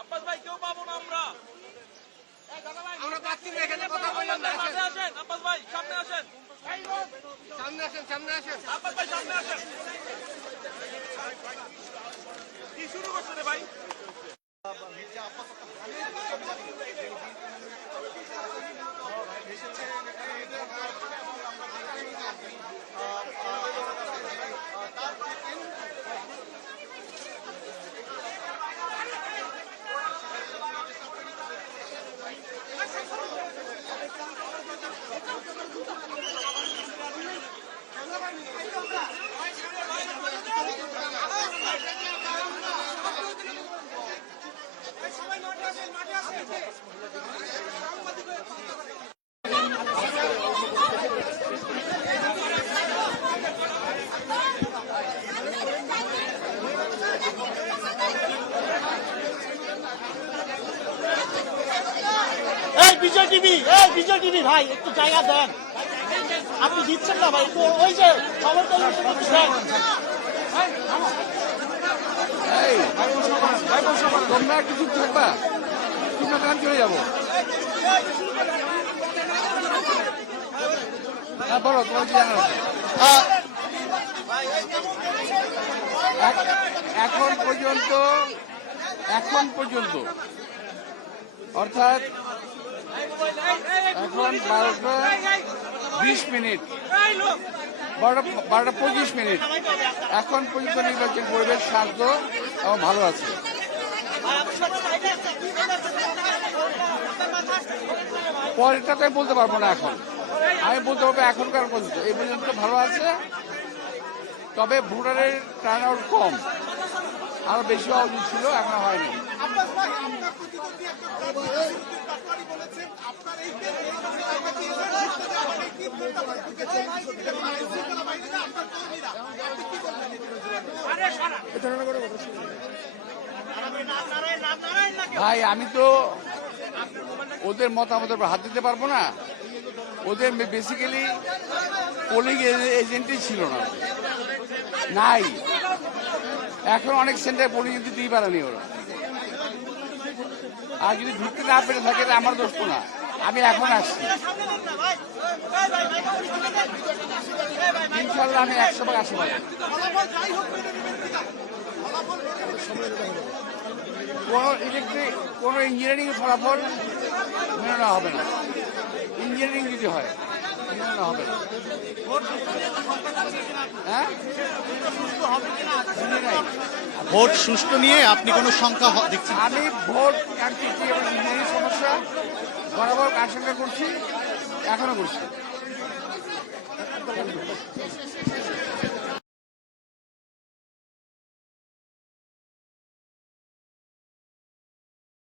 আব্বাস ভাই কেউ পাবো না আমরা আমরা পাচ্ছি না এখানে কথা বললাম না আসেন আব্বাস ভাই সামনে আসেন সামনে আসেন সামনে আসেন আব্বাস ভাই সামনে আসেন কি শুরু করছে রে ভাই? বিজয় টিভি, এই বিজয় টিভি, ভাই, একটু জায়গা দেন। আপনি দিচ্ছেন না, ভাই ওই যে খবর তোমরা একটু চুপ থাকবা। তোমরা কান চলে যাব। হ্যাঁ বলো, তোমার কি জানার এখন পর্যন্ত এখন পর্যন্ত, অর্থাৎ এখন বারোটা বিশ মিনিট। বারোটা বারোটা পঁচিশ মিনিট। এখন পর্যন্ত নির্বাচন পরিবেশ শান্ত এবং ভালো আছে। পরেরটা তো বলতে পারব না এখন। আমি বলতে পারব এখনকার পর্যন্ত। এই পর্যন্ত ভালো আছে। তবে ভোটারের টার্ন আউট কম। আরও বেশি হওয়া উচিত ছিল এখন হয়নি। ভাই আমি তো ওদের মতামতের উপর হাত দিতে পারব না। ওদের বেসিক্যালি পোলিং এজেন্টই ছিল না। নাই। এখন অনেক সেন্টার পোলিং দিতেই পারেনি ওরা। আর যদি ঢুকতে না পেরে থাকে আমার দোষ না। আমি এখন আসছি। ইনশাল্লাহ আমি একশো ভাগ আসি পারি কোনো ইলেকট্রিক কোনো ইঞ্জিনিয়ারিং ফলাফল মেনে নেওয়া হবে না। ইঞ্জিনিয়ারিং যদি হয়, মেনে নেওয়া হবে না। হ্যাঁ? ভোট সুষ্ঠু নিয়ে আপনি কোনো সংখ্যা দেখছেন? আমি ভোট কারচুপি এবং সমস্যা বরাবর সঙ্গে করছি, এখনও করছি।